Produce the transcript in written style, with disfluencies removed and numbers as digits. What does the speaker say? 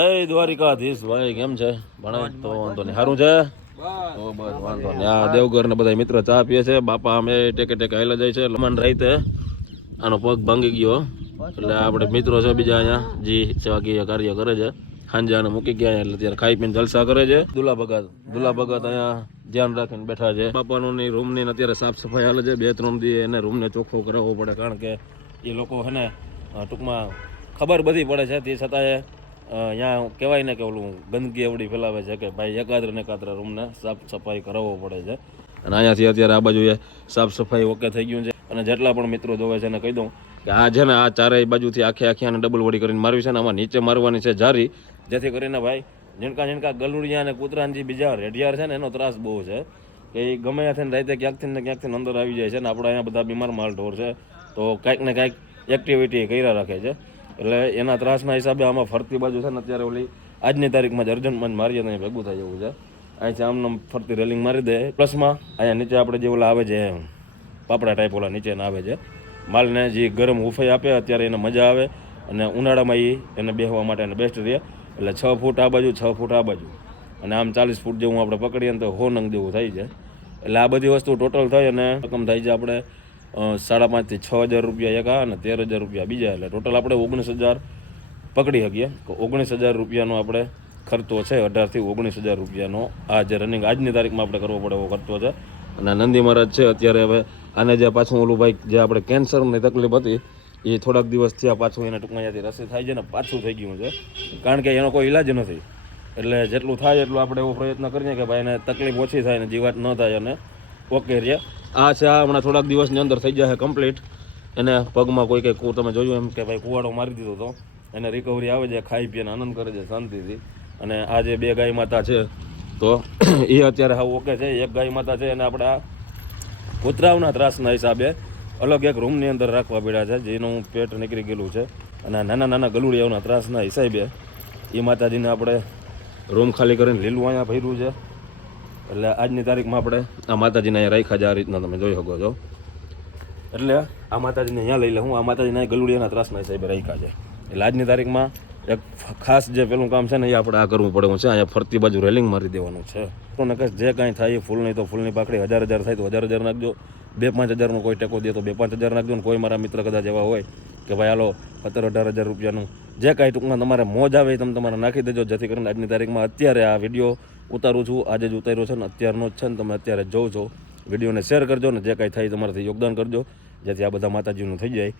જય દ્વારિકાધીશ ભાઈ, કેમ છે? ભણાય તો વાંધો નહીં, સારું છે તો બસ વાંધો નહીં. આ દેવઘર ને બધા મિત્ર ચા પીએ છે. બાપા અમે ટેકે ટેકે હાલે જાય છે. લમણ રાઈતે આનો પગ ભાંગી ગયો એટલે આપણે મિત્રો છે બીજા અહીંયા જે સેવાકીય કાર્ય કરે છે. સાંજે આને મૂકી ગયા એટલે અત્યારે ખાઈ પીને જલસા કરે છે. દુલા ભગત અહીંયા ધ્યાન રાખીને બેઠા છે. બાપાનું ની રૂમ ની અત્યારે સાફ સફાઈ હાલે છે. 2-3 દી એને રૂમને ચોખ્ખો કરાવવો પડે, કારણ કે એ લોકો છે ને ટૂંકમાં ખબર બધી પડે છે. તે છતાંય અહીંયા કહેવાય ને કે ઓલું ગંદકી એવડી ફેલાવે છે કે ભાઈ એકાદ્ર ને એકાદ્ર રૂમને સાફ સફાઈ કરાવવો પડે છે. અને અહીંયાથી અત્યારે આ બાજુ સાફ સફાઈ ઓકે થઈ ગયું છે. અને જેટલા પણ મિત્રો જોવે છે એને કહી દઉં કે આ છે ને આ ચારેય બાજુથી આખી આને ડબલ વડી કરીને મારવી છે ને આમાં નીચે મારવાની છે જારી, જેથી કરીને ભાઈ ઝીણકા ગલુડિયા અને કૂતરાની બીજા રેડિયાર છે ને એનો ત્રાસ બહુ છે કે એ ગમે ત્યાંથી રાતે ક્યાંકથી અંદર આવી જાય છે. ને આપણે અહીંયા બધા બીમાર માલ ઢોર છે તો કાંઈક ને કાંઈક એક્ટિવિટી કર્યા રાખે છે. એટલે એના ત્રાસના હિસાબે આમાં ફરતી બાજુ છે ને અત્યારે ઓલી આજની તારીખમાં જ અર્જન્ટમાં મારીએ તો ભેગું થાય એવું છે. અહીંથી આમને ફરતી રેલિંગ મારી દે. પ્લસમાં અહીંયા નીચે આપણે જે ઓલા આવે છે પાપડા ટાઈપ ઓલા નીચેના આવે છે માલને જે ગરમ હુફાઈ આપે અત્યારે એને મજા આવે. અને ઉનાળામાં એને બેસવા માટે એને બેસ્ટ રહે. એટલે 6 ફૂટ આ બાજુ 6 ફૂટ આ બાજુ અને આમ 40 ફૂટ જેવું આપણે પકડીએ ને તો 100 નંગ જેવું થઈ છે. એટલે આ બધી વસ્તુ ટોટલ થઈ અને રકમ થાય છે આપણે 5,500 થી 6,000 રૂપિયા એક અને 13,000 રૂપિયા બીજા. એટલે ટોટલ આપણે 19,000 પકડી શકીએ. 19,000 રૂપિયાનો આપણે ખર્ચો છે. 18,000 થી 19,000 રૂપિયાનો આ જે રનિંગ આજની તારીખમાં આપણે કરવો પડે એવો ખર્ચો છે. અને નંદી મહારાજ છે અત્યારે હવે આને જે પાછું ઓલું ભાઈ જે આપણે કેન્સરની તકલીફ હતી એ થોડાક દિવસ થયા પાછું એને ટૂંકમાં ત્યાંથી રસી થાય છે ને પાછું થઈ ગયું છે, કારણ કે એનો કોઈ ઈલાજ નથી. એટલે જેટલું થાય એટલું આપણે એવો પ્રયત્ન કરીએ કે ભાઈ એને તકલીફ ઓછી થાય ને જીવાત ન થાય અને ઓકે રહે. આ છે આ હમણાં થોડાક દિવસની અંદર થઈ જશે કમ્પ્લીટ. એને પગમાં કોઈ કંઈ તમે જોયું એમ કે ભાઈ કુવાડો મારી દીધો તો એને રિકવરી આવે છે, ખાઈ પીને આનંદ કરે છે શાંતિથી. અને આ જે 2 ગાય માતા છે તો એ અત્યારે હા ઓકે છે. એક ગાય માતા છે એને આપણે આ કૂતરાઓના ત્રાસના હિસાબે અલગ એક રૂમની અંદર રાખવા પડ્યા છે, જેનું પેટ નીકળી ગયેલું છે. અને નાના ગલુડિયાઓના ત્રાસના હિસાબે એ માતાજીને આપણે રૂમ ખાલી કરીને લીલું અહીંયા ભર્યું છે. એટલે આજની તારીખમાં આપણે આ માતાજીને અહીંયા રાખ્યા છે. આ રીતના તમે જોઈ શકો છો. એટલે આ માતાજીને અહીંયા લઈ લે હું આ માતાજીને ગલુડિયાના ત્રાસના હિસાબે રાખ્યા છે. એટલે આજની તારીખમાં એક ખાસ જે પેલું કામ છે ને એ આપણે આ કરવું પડે છે. અહીંયા ફરતી બાજુ રેલિંગ મારી દેવાનું છે. તો કશ જે કાંઈ થાય એ ફૂલ નહીં તો ફૂલની પાકડી 1,000 થાય તો 1,000 નાખજો. 2-5 હજારનો કોઈ ટેકો દે તો 2-5 હજાર નાખજો. ને કોઈ મારા મિત્ર કદાચ એવા હોય કે ભાઈ હાલો 17-18 હજાર રૂપિયાનું જે કાંઈ ટૂંકમાં તમારે મોજ આવે એ તમે તમારે નાખી દેજો, જેથી કરીને આજની તારીખમાં અત્યારે આ વિડીયો ઉતારું છું. આજે જ ઉતાર્યો છે ને અત્યારનો જ છે ને તમે અત્યારે જોઉં છો. વિડીયોને શેર કરજો ને જે કાંઈ થાય તમારાથી યોગદાન કરજો, જેથી આ બધા માતાજીનું થઈ જાય.